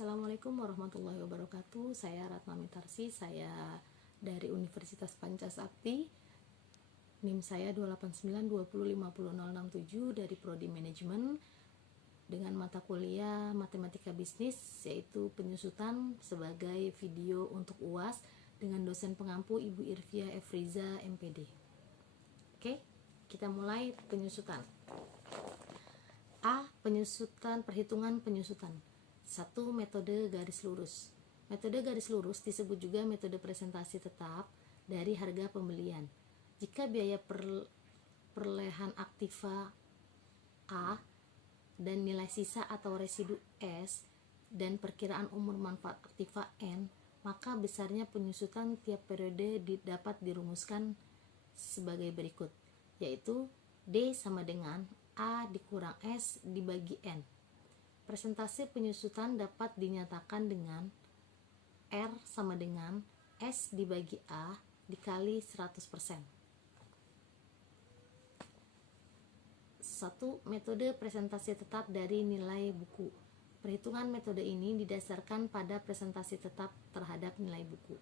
Assalamualaikum warahmatullahi wabarakatuh. Saya Ratna Mitarsi, saya dari Universitas Pancasakti. NIM saya 289205067 dari Prodi Manajemen dengan mata kuliah Matematika Bisnis, yaitu penyusutan sebagai video untuk UAS dengan dosen pengampu Ibu Irvia Efriza MPD. Oke, kita mulai penyusutan. A. Penyusutan, perhitungan penyusutan. 1. Metode garis lurus. Metode garis lurus disebut juga metode presentasi tetap dari harga pembelian. Jika biaya perolehan aktiva A dan nilai sisa atau residu S dan perkiraan umur manfaat aktiva N, maka besarnya penyusutan tiap periode dapat dirumuskan sebagai berikut, yaitu D sama dengan A dikurang S dibagi N. Presentasi penyusutan dapat dinyatakan dengan R sama dengan S dibagi A dikali 100%. 1. Metode presentasi tetap dari nilai buku. Perhitungan metode ini didasarkan pada presentasi tetap terhadap nilai buku.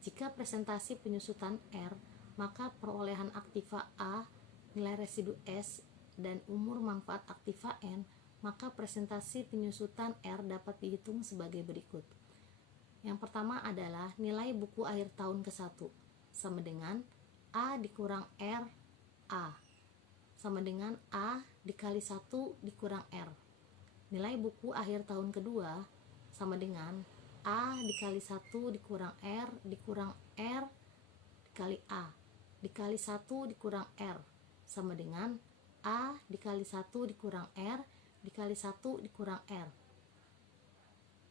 Jika presentasi penyusutan R, maka perolehan aktiva A, nilai residu S, dan umur manfaat aktiva N, maka presentasi penyusutan R dapat dihitung sebagai berikut. Yang pertama adalah nilai buku akhir tahun ke-1 sama dengan A dikurang R A sama dengan A dikali 1 dikurang R. Nilai buku akhir tahun kedua sama dengan A dikali 1 dikurang R dikurang R dikali A dikali 1 dikurang R sama dengan A dikali 1 dikurang R dikali 1 dikurang R.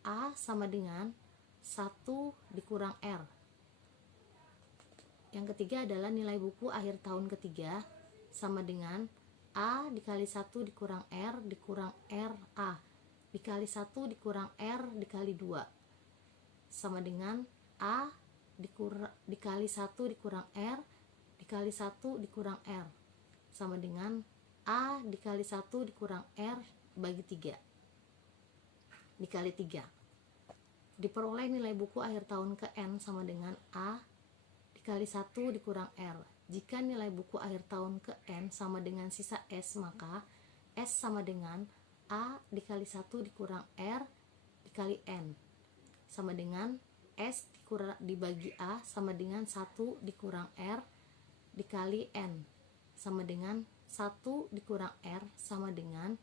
A sama dengan 1 dikurang R. Yang ketiga adalah nilai buku akhir tahun ketiga sama dengan A dikali 1 dikurang R dikurang R A dikali 1 dikurang R dikali 2 sama dengan A dikali 1 dikurang R dikali 1 dikurang R sama dengan A dikali 1 dikurang R bagi 3 dikali 3. Diperoleh nilai buku akhir tahun ke N sama dengan A dikali 1 dikurang R. Jika nilai buku akhir tahun ke N sama dengan sisa S, maka S sama dengan A dikali 1 dikurang R dikali N sama dengan S dibagi A sama dengan 1 dikurang R dikali N sama dengan 1 dikurang R sama dengan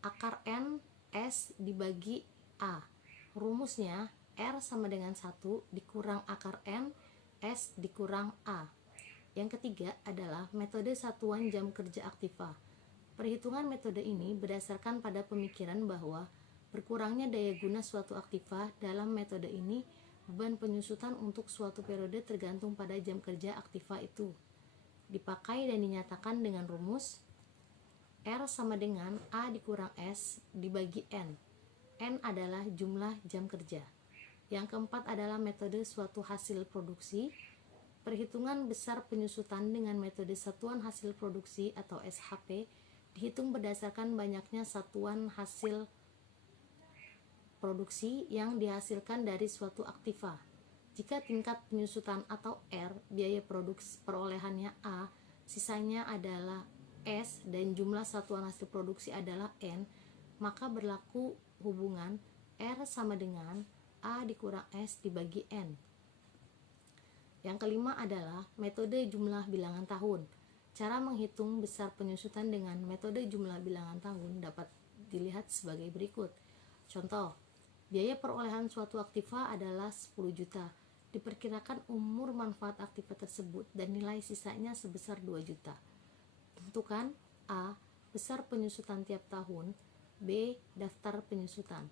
akar N S dibagi A. Rumusnya R sama dengan 1 dikurang akar N S dikurang A. Yang ketiga adalah metode satuan jam kerja aktiva. Perhitungan metode ini berdasarkan pada pemikiran bahwa berkurangnya daya guna suatu aktiva. Dalam metode ini, beban penyusutan untuk suatu periode tergantung pada jam kerja aktiva itu. Dipakai dan dinyatakan dengan rumus R sama dengan A dikurang S dibagi N. N adalah jumlah jam kerja. Yang keempat adalah metode suatu hasil produksi. Perhitungan besar penyusutan dengan metode satuan hasil produksi atau SHP dihitung berdasarkan banyaknya satuan hasil produksi yang dihasilkan dari suatu aktiva. Jika tingkat penyusutan atau R, biaya produksi perolehannya A, sisanya adalah S dan jumlah satuan hasil produksi adalah N, maka berlaku hubungan R sama dengan A dikurang S dibagi N. Yang kelima adalah metode jumlah bilangan tahun. Cara menghitung besar penyusutan dengan metode jumlah bilangan tahun dapat dilihat sebagai berikut. Contoh, biaya perolehan suatu aktiva adalah 10 juta. Diperkirakan umur manfaat aktiva tersebut dan nilai sisanya sebesar 2 juta. Tentukan A. Besar penyusutan tiap tahun. B. Daftar penyusutan.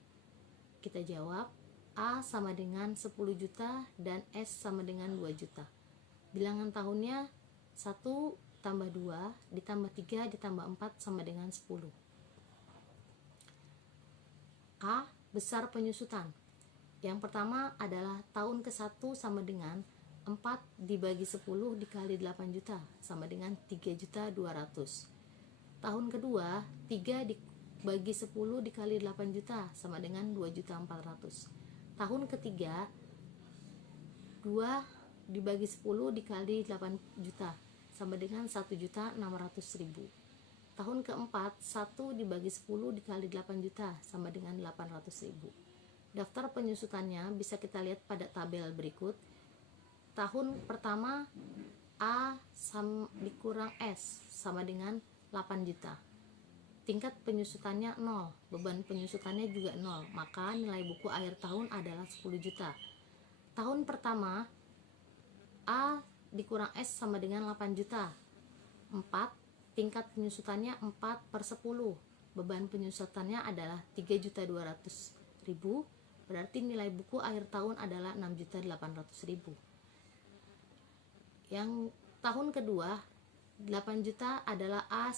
Kita jawab A sama dengan 10 juta dan S sama dengan 2 juta. Bilangan tahunnya 1 tambah 2 ditambah 3 ditambah 4 sama dengan 10. A. Besar penyusutan. Yang pertama adalah tahun ke-1 sama dengan 4 dibagi 10 dikali 8 juta sama dengan 3.200.000. Tahun kedua 3 bagi 10 dikali 8 juta sama dengan 2.400.000. Tahun ketiga 2 dibagi 10 dikali 8 juta sama dengan 1.600.000. Tahun keempat 1 dibagi 10 dikali 8 juta sama dengan 800.000. Daftar penyusutannya bisa kita lihat pada tabel berikut. Tahun pertama A dikurang S sama dengan 8 juta. Tingkat penyusutannya 0, beban penyusutannya juga 0, maka nilai buku akhir tahun adalah 10 juta. Tahun pertama A dikurang S sama dengan 8 juta. 4, tingkat penyusutannya 4/10, beban penyusutannya adalah 3.200.000, berarti nilai buku akhir tahun adalah 6.800.000. Yang tahun kedua 8 juta adalah A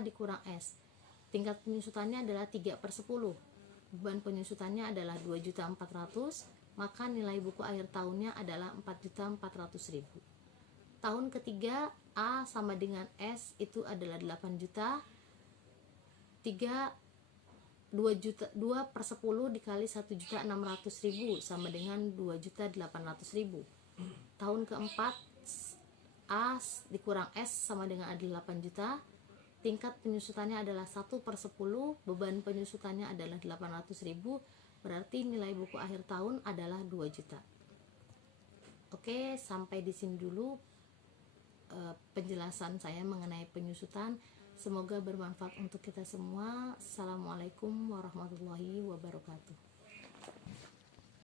dikurang S. Tingkat penyusutannya adalah 3/10, beban penyusutannya adalah 2.400.000, maka nilai buku akhir tahunnya adalah 4.400.000. Tahun ketiga A sama dengan S itu adalah 8 juta. 2/10 dikali 1.600.000 sama dengan 2.800.000. Tahun keempat A dikurang S sama dengan 8 juta. Tingkat penyusutannya adalah 1/10, beban penyusutannya adalah 800.000, berarti nilai buku akhir tahun adalah 2 juta. Oke, sampai di sini dulu penjelasan saya mengenai penyusutan. Semoga bermanfaat untuk kita semua. Assalamualaikum warahmatullahi wabarakatuh.